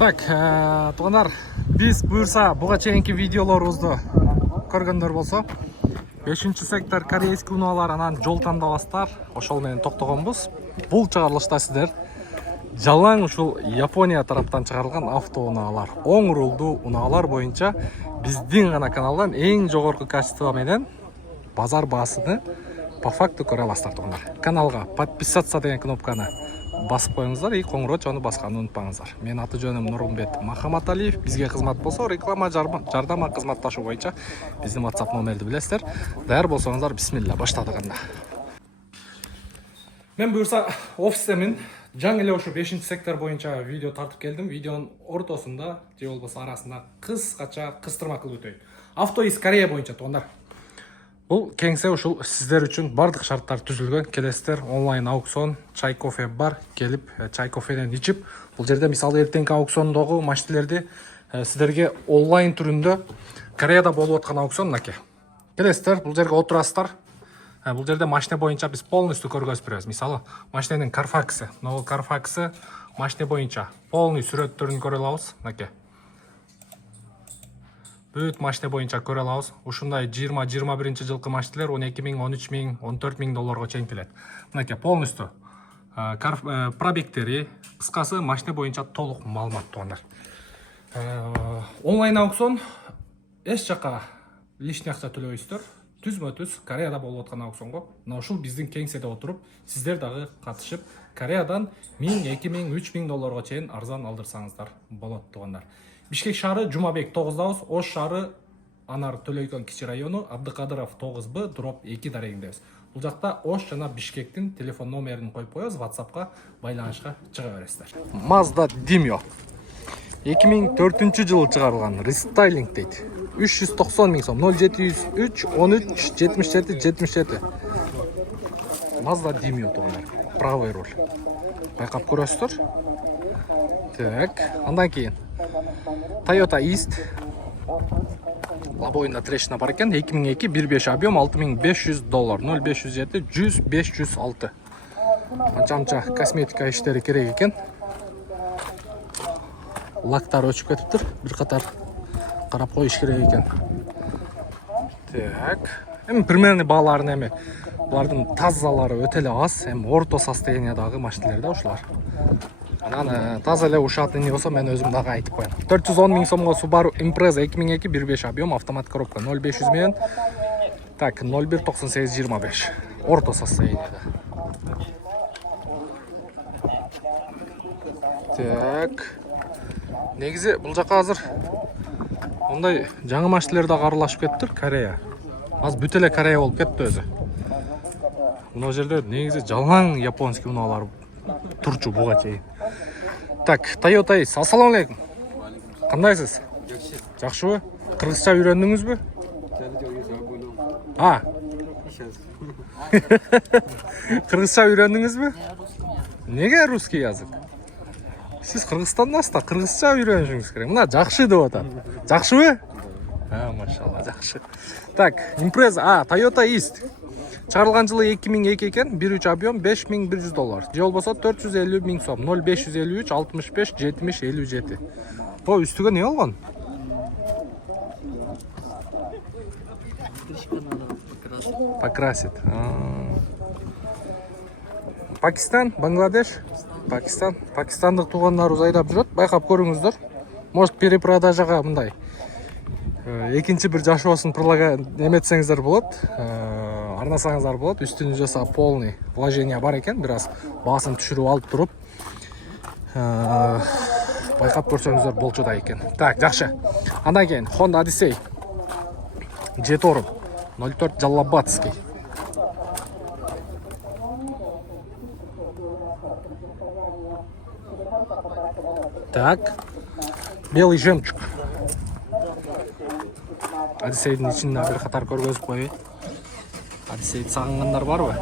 Так, туғандар, біз бұйырса бұға чейінгі видеоларымызды көргендер болса, 5-ші сектор корейский унаалар анан жол тандабастар, ошол менен токтогонбуз. Бул чыгарылышта сиздер жалаң ушул Япония тараптан чыгарылган авто унаалар, оң рулдуу унаалар боюнча биздин гана каналдан эң жогорку качество менен базар баасыны по факту көрө аласыздар туғандар. Каналга подписаться деген кнопканы басып коюңуздар и коңгуроо чону басканды унутпаңыздар. Мен аты жөнүм Нурмбет Махаматалиев. Бизге кызмат болсо, реклама жардама кызматташуу боюнча биздин WhatsApp номерди билесиздер. Даяр болсоңуздар, бисмилла, баштадык анда. Мен буюрса офистемин. Жаңы эле ушу 5-ші сектор боюнча видео тартып келдим. Видеонун ортосунда же болбосо арасында кыскача кыстырма кылып өтөйүн. Авто из Корея боюнча тугандар. Бұл кеңсе ушул сиздер үчүн бардык шарттар түзүлгөн. Келесиздер онлайн аукцион, чай кофе бар, келип чай кофеден ичип, бул жерде мисалы эртеңки аукциондогу машиналерди сиздерге онлайн түрүндө Кореяда болуп аткан аукцион мынакей. Келесиздер, бул жерге отурасыздар. Бул жерде машина боюнча биз полностью көргөзүп беребиз. Мисалы, машинанын Carfax'ы, новый Carfax'ы машина боюнча полный сүрөттөрүн көрө алабыз, мынакей. Бүт машина боюнча көрө алабыз. Ушундай 20-21 жылкы машиналар 12 000, 13 000, 14 000 долларга чейин келет. Мынакей полностью пробегтери, кыскасы машина боюнча толук маалымат тугандар. Онлайн аукцион эч жака лишний акча төлөбөйсүздөр. Түзмө-түз Кореяда болуп аткан аукционго, мына ушул биздин кеңседе отуруп, сиздер дагы катышып, Кореядан 1000, 2000, 3000 долларга чейин арзан алдырсаңыздар болот тугандар. Бишкек шаары Жумабек 9-дабыз, Ош шаары Анар Төлөйкөн кичи району, Абдыкадыров 9Б, дроп 2 дарегиндебиз. Бул жакта Ош жана Бишкектин телефон номерин коюп коебуз, WhatsAppка байланышка чыга бересиздер. Mazda Demio 2004 жылы чыгарылган, рестайлинг дейт. 390 000 сом, 0703 13 77 77. Mazda Demio тугандар, правый руль. Байкап көрөсүздөр. Так, андан кийин Toyota East лабоюнда трещина бар экен, 2002 1.5 объем, 6500 доллар, 0507 100 506. Анча косметика иштери керек экен. Лактар өчүп кетиптир, бир катар карап коюш керек экен. Так, эми примерный бааларын эми булардын тазалары өтө эле аз, эми орто состояниядагы машиналар да ушулар. Анан таза эле ушатын не болсо мен өзүм дагы айтып коем. 410 000 сомго Subaru Impreza 2002 1.5 объем, автомат коробка 0500 менен. Так, 019825. Орто состояниеда. Так. Негизи бул жака азыр мындай жаңы машиналар да аралашып кеттир, Корея. Аз бүт эле Корея болуп кетти өзү. Мына жерде негизи жалаң японский унаалар турчу буга чейин. Так, Toyota Ace. Ассаламу алейкум. Кандайсыз? Жакшыбы? Кыргызча үйрөндүңүзбү? Кыргызча үйрөндүңүзбү? Неге русский язык? Сиз Кыргызстандасыз да, кыргызча үйрөнүшүңүз керек. Мына жакшы деп атат. Жакшыбы? Машалла, жакшы. Так, Impreza, Toyota East. Чыгарылган жылы 2002 экен, 1.3 объем, 5100 доллар. Же болбосо 450 000 сом, 0553 65 70 57. О, үстүгө не болгон? Покрасит. Пакистан, Бангладеш, Пакистан. Пакистандык туугандарыбыз айдап жүрөт, байкап көрүңүздөр. Может перепродажага мындай экинчи бир жашоосун эметсеңиздер болот. Арнасаңыздар болот, үстүнү жаса полный вложение бар экен, бир аз баасын түшүрүп алып туруп байкап көрсөңүздөр болчуда экен. Так, жакшы. Андан кийин Honda Odyssey Jetorm 04 Жаллабадский. Так, белый жемчуг. Odyssey'дин ичинде бир катар көргөзүп коеюн. Odyssey'ди сагынгандар барбы?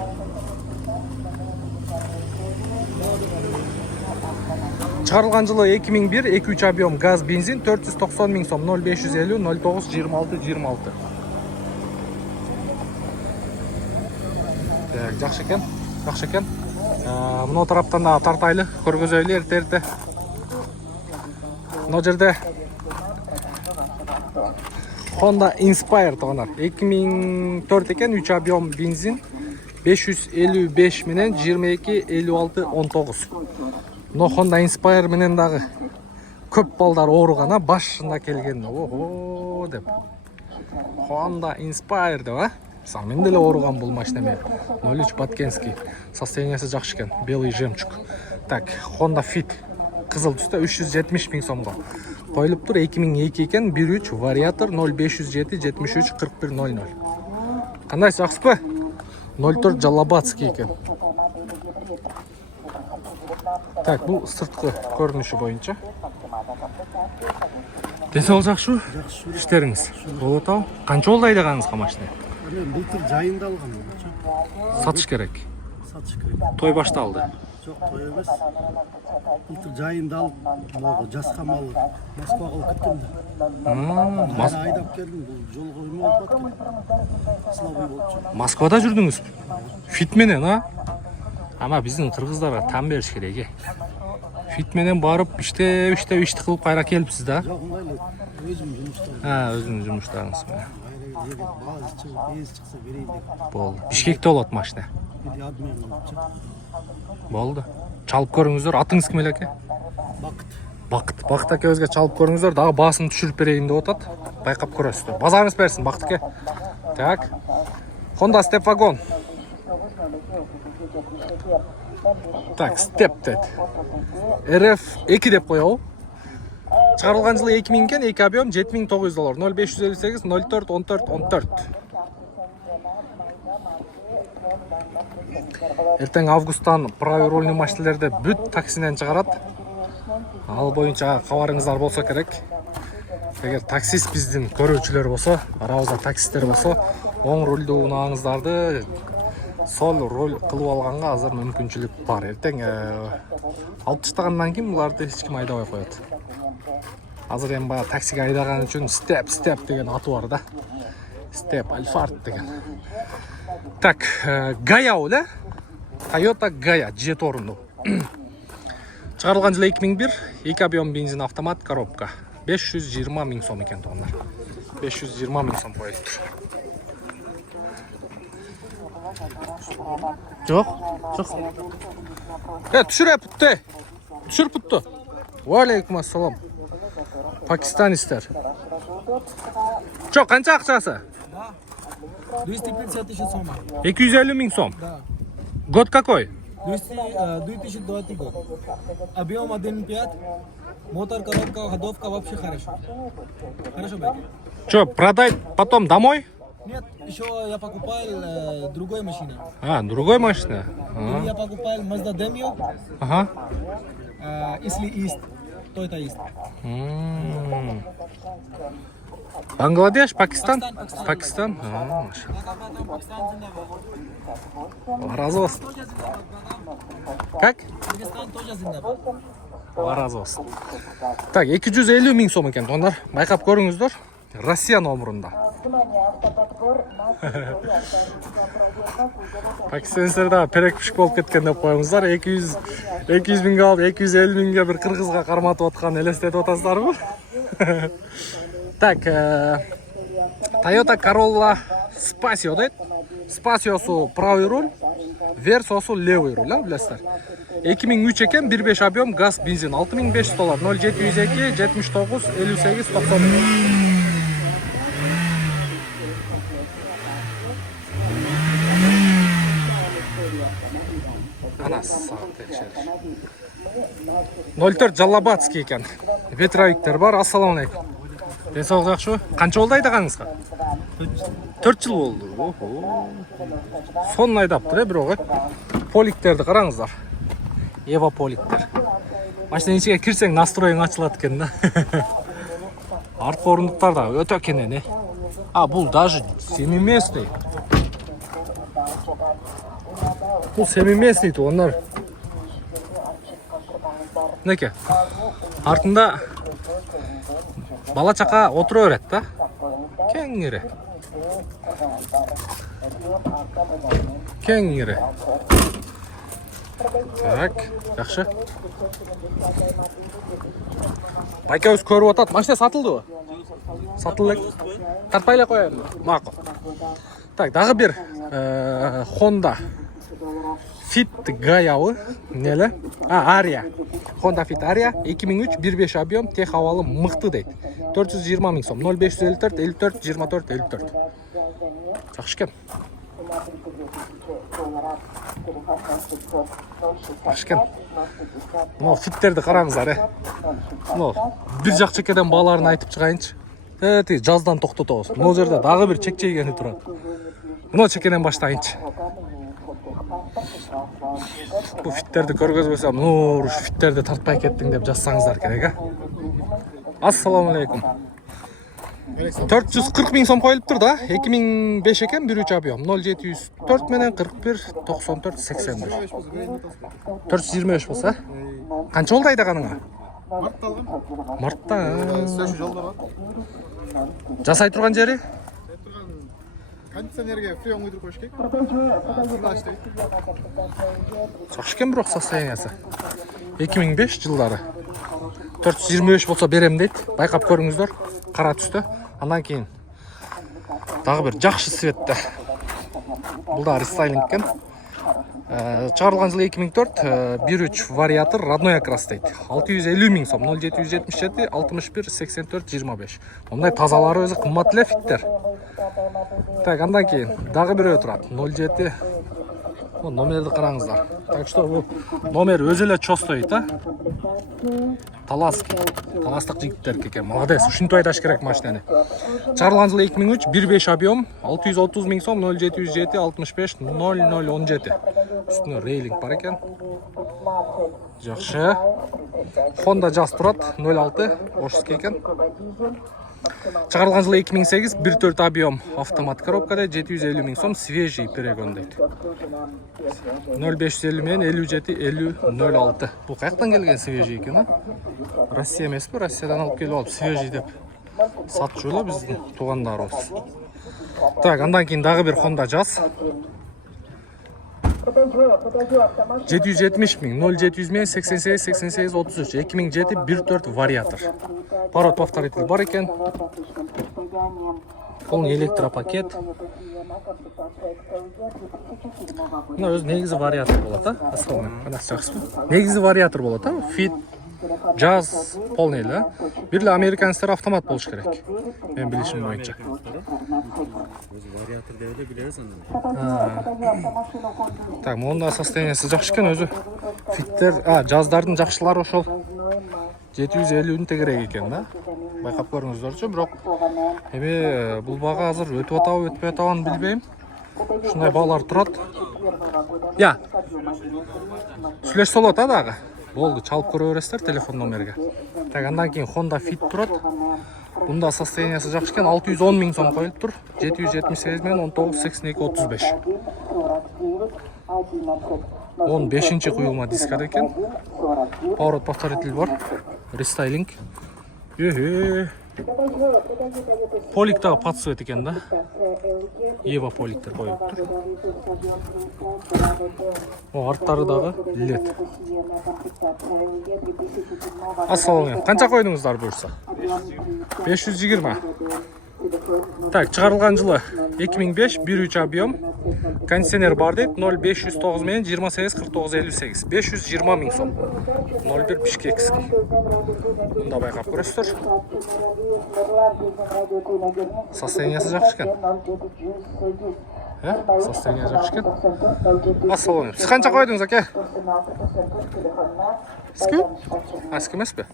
Чыгарылган жылы 2001, 2.3 объем, газ, бензин, 490 000 сом, 0550 09 26 26. Так, жакшы экен. Мына тараптан да тартайлы көргөзөйлү эрте-эрте. мына жерде Honda Inspire тоғанар. 2004 екен, 3 объем бензин, 555 менен 22-56-19. Но Honda Inspire менен дагы көп балдар ооругана башында келген. Ого деп. Honda Inspire деп, а? Мен деле ооруган бул машина. 03 Баткенский. Состояниясы жакшы экен. Белый жемчуг. Так, Honda Fit. Кызыл түстө 370 миң сомго. Коюлуп тур 2002 екен, 1.3 вариатор 0,507 73 41 00. Кандай жакшысызбы? 04 Жалабатский екен. Так, бул сырткы көрүнүшү боюнча. Десол жакшы? Жакшы. Иштериңиз болуп атабы? Канча болду айдаганыңызга машина? Былтыр жайында алган. Сатыш керек. Сатыш керек. Той башталды. Жок, той эмес. Былтыр жайында алып, могу жаскам алып, Москвага алып кеттим да. Айдап келдим, бул жол коймой болуп атты. Слабый болчу. Москвада жүрдүңүз? Фит менен, а? Ама биздин кыргыздарга там бериш керек. Фит менен барып, ишти кылып кайра келипсиз да? Жок, мындай эле өзүм жумуштам. Өзүңүз жумуштарыңыз менен. Бааз чыкса берейин деп. Болду. Бишкекте болот машина. Биде адмен болчу. Болду. Чалып көрүңүздөр. Атыңыз ким эле аке? Бакыт. Бакыт акебизге чалып көрүңүздөр. Дагы баасын түшүрүп берейин деп атат. Байкап көрөсүздөр. Базарыңыз берсин, Бакыт аке. Так. Honda Step Wagon. Так, Step дет. RF2 деп коебу. Чыгарылган жылы 2000 экен, 2 объем $7900. 0558 04 14 14. Эртең августтан правый рульный машиналерди бүт таксинен чыгарат. Ал боюнча кабарыңыздар болсо керек. Эгер таксист биздин көрүүчүлөр болсо, арабызда таксисттер болсо, оң рульду унааңыздарды сол руль кылып алганга азыр мүмкүнчүлүк бар. Эртең алып таштагандан кийин буларды эч ким айдабай коет. Азыр эми баягы таксиге айдаган үчүн степ деген аты бар да. Степ Альфард деген. Так, Гая эле. Toyota Gaya 7 орунду. Чыгарылган жылы 2001, 2 объем бензин автомат коробка. 520 миң сом экен тоғандар. 520 миң сом коюптур. Жок. Түшүр путты. Түшүр путты. Ва алейкум ассалам. Пакистанистер. Жок, канча акчасы? 250 тысяч сом. 250 миң сом. Да. Год какой? 2020 год. Объем 1.5. Мотор, коробка, ходовка вообще хорошо. Хорошо, байки. Что, продать потом домой? Нет, еще я покупал другой машину. Другой машина? Я покупал Mazda Demio. Ага. Если East, Toyota East. Бангладеш, Пакистан? Пакистан. Разы болсын. Как? Кыргызстан тоже зиндабад. Разы болсын. Так, 250 миң сом екен, тоғандар. Байқап көріңіздер. Россия номерында. Пакистанецтерде перекпішік болып кеткен деп қойыңыздар. 200 миңге алып, 250 миңге бір қырғызға қарматып отқан елестетіп отасыздар бұл. Так, Toyota Corolla Spacio дейт. Spacio'su правый руль, Verso'su левый руль, білесіздер. 2003 екен, 1.5 объем, газ, бензин, $6500, 0702 79 58 90. Ана сағат текшеріш. 04 Жалабатский екен. Ветровиктер бар, ассаламалейкум. Денсаулық жақшы? Қанша болды айдағаныңызға? 4 жыл болды. Сонын айдапты, бір оғы. Поликтерді қараңыздар. Ева поликтер. Машина ішіге кірсең настроең açылады екен да. Артқы орындықтар да өте кенен. Бұл даже семиместный. Бұл семиместный онлар. Неке? Артында бала чақа отыра өрет да. Кеңгірі. Так, жақшы. Байкебиз көрүп атат. Машина сатылдыбы? Сатылды элек. Тартпай эле коеюн. Макул. Так, дагы бир Honda Fit Гаябы, неле? Aria. Honda Fit Aria 2003 1.5 объем, тех абалы мыкты дейт. 420 000 сом. 0554 54 24 54. Жакшы экен. Жакшы экен. Мына фиттерди караңыздар, Мына бир жак чекеден бааларын айтып чыгайынчы. Тиги жаздан токтотобуз. Мына жерде дагы бир чек чейгени турат. Мына чекеден баштайынчы. Бу фиттерди көргөзбөсөм, уруш фиттерди тартпай кеттиң деп жазсаңыздар керек, Ассаламу алейкум. 440 000 сом коюлуптур да. 2005 экен, 1.3 объем. 0704 менен 41 94 81. 425 болсо, канча болду айдаганыңа? Мартта алгам. Мартта. Сөзү жолдо бар. Жасай турган жери? Кондиционерге фреон уйдуруп коюш керек. Жакшы экен бирок состояниясы. 2005 жылдары. 425 болсо берем дейт. Байкап көрүңүздөр. Кара түстө. Андан кийин дагы бир жакшы цветте. Бул да рестайлинг экен. Чыгарылган жылы 2004, 1.3 вариатор, родной окрас дейт. 650 000 сом, 0777 61 84 25. Мындай тазалары өзү кымбат эле фиттер. Так, андан кийин дагы бирөө турат. 07. Номерди караңыздар. Так что бул номер өзү эле чостойт, Таластык жигиттер экен. Молодец. Ушинтип айдаш керек машинаны. Чыгарылган жылы 2003, 1.5 объем, 630 000 сом, 0707 65 0017. Үстүнө рейлинг бар экен. Жакшы. Honda Jazz турат, 06 Ошский экен. Чыгарылган жылы 2008, 1.4 объем, автомат коробкада, 750 000 сом, свежий перегон дейт. 0550 менен 57 50 06. Бул каяктан келген свежий экен, Россия эмеспи? Россиядан алып келип алып свежий деп сатчу эле биздин туугандарыбыз. Так, андан кийин дагы бир Honda Jazz. 770 000, 0700 менен 88 88 33, 2007 1.4 вариатор. Парод повторитель бар экен. Полный электропакет. Мына өз негизи вариатор болот, Ассалам. Канасы жакшысызбы? Негизи вариатор болот, Fit Jazz полный эле. Бир эле американецтер автомат болуш керек. Мен билишим боюнча. Вариатор деп эле билебиз аны. Так, монда состояниясы жакшы экен өзү. Фиттер, жаздардын жакшылары ошол 750-нүн тегерек экен да. Байкап көрүңүздөрчү, бирок эми бул бага азыр өтүп атабы, өтпөй атабын билбейм. Ушундай баалар турат. Сүйлөшсө болот дагы. Болду, чалып көрө бересиздер телефон номерге. Так, андан кийин Honda Fit турат. Бунда состояниясы жакшы экен, 610 000 сом коюлуптур. 778 менен 19 82 35. 15-чи куюлма дискада экен. Поворот повторитель бар. Рестайлинг. Полик дагы подсвет экен да. Ева поликтер коюлуптур. Арттары дагы LED. Ассалам. Канча койдуңуздар буюрса? 520. Так, чыгарылган жылы 2005, 1.3 объем. Кондиционер бар дейт, 0509 менен 28 49 58. 520 000 сом. 01 Бишкек. Мында байкап көрөсүздөр. Состояниясы жакшы экен. Состояние жакшы экен. Ассалам. Сиз канча койдуңуз, аке? Сизге эмеспи?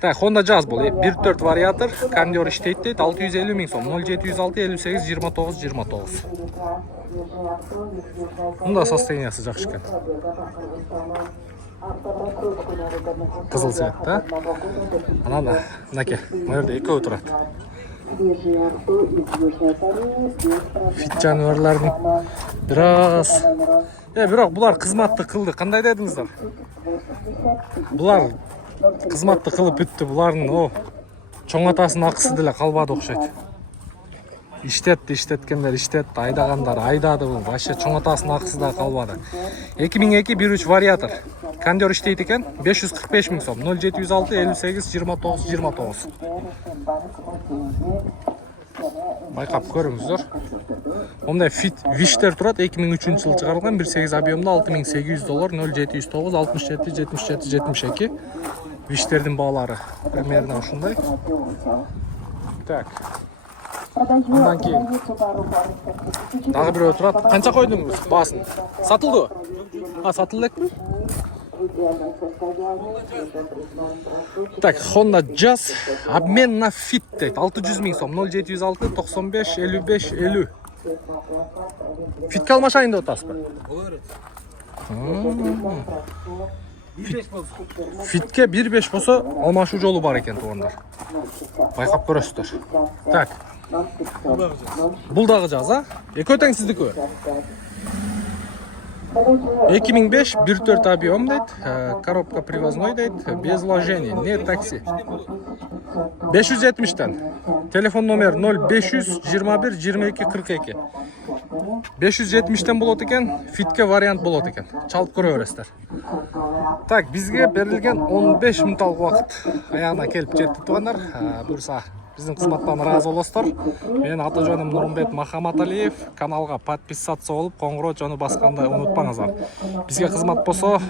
Так, Honda Jazz бул 1.4 вариатор, кондер иштейт дейт, 650 000 сом, 0706 58 29 29. Мында состояниясы жакшы экен. Кызыл цвет, да? Анан, мынакей, мына жерде экөө турат. Фит жаныбарлардын бир аз. Бирок булар кызматты кылды. Кандай дедиңиздер? Булар кызматты кылып бүттү. Булардын чоң атасынын акысы деле калбады окшойт. иштеткендер иштетти, айдагандар айдады. Бул вообще чоңотасынын акысы да калбады. 2002 1.3 вариатор. Кондер иштейт экен. 545 миң сом. 0706 58 29 29. Байкап көрүңүздөр. Мындай виштер турат. 2003 жылы чыгарылган, 1.8 объемда $6800, 0709 67 77 72. Виштердин баалары примерно ушундай. Так. Андан кийин дагы бирөө турат. Канча койдуңуз баасын? Сатылды? Сатылды экен. Так, Honda Jazz обмен на Fit дейт. 600 миң сом. 0706 95 55 50. Фитке алмашайын деп атасызбы? Фитке 1.5 болсо алмашуу жолу бар экен туугандар. Байкап көрөсүздөр. Так. Бул дагы жаз, Экөө тең сиздики. 2005 1.4 объем дейт, коробка привозной дейт, без вложений, не такси. 570-тен. Телефон номер 0500 21 22 42. 570-тен болот экен, фитке вариант болот экен. Чалып көрө бересиздер. Так, бизге берилген 15 минутталык убакыт аягына келип жетти туугандар. Буюрса биздин кызматтан ыраазы болосуздар. Менин аты жөнүм Нурмбет Махаматалиев. Каналга подписаться болуп, коңгуроо жону басканды унутпаңыздар. Бизге кызмат болсо,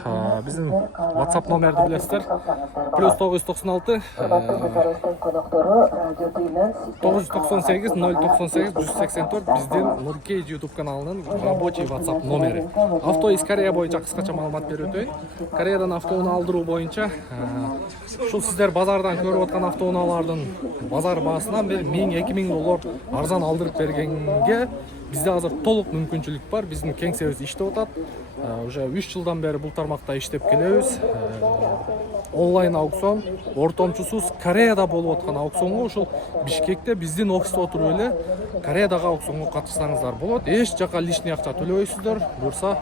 биздин WhatsApp номерди билесиздер. +996 998 098 184 биздин Nurkey YouTube каналынын рабочий WhatsApp номери. Авто из Корея боюнча кыскача маалымат берип өтөйүн. Кореядан автоунаа алдыруу боюнча ушул сиздер базардан көрүп аткан автоунаалардын базар баасынан бир $1000-2000 арзан алдырып бергенге бизде азыр толук мүмкүнчүлүк бар. Биздин кеңсебиз иштеп атат. Уже 3 жылдан бери бул тармакта иштеп келебиз. Онлайн аукцион, ортомчусуз Кореяда болуп аткан аукционго ушул Бишкекте биздин офисте отуруп эле Кореядагы аукционго катышсаңыздар болот. Эч жака лишний акча төлөбөйсүздөр. Буюрса,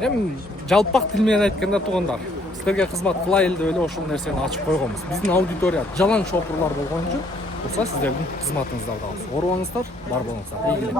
эми жалпак тил менен айтканда туугандар, сиздерге кызмат кылайын деп эле ошол нерсени ачып койгонбуз. Биздин аудитория жалаң шопурлар болгон үчүн буюрса сиздердин кызматыңыздарды алабыз. Оорубаңыздар, бар болуңуздар. Ийгилик.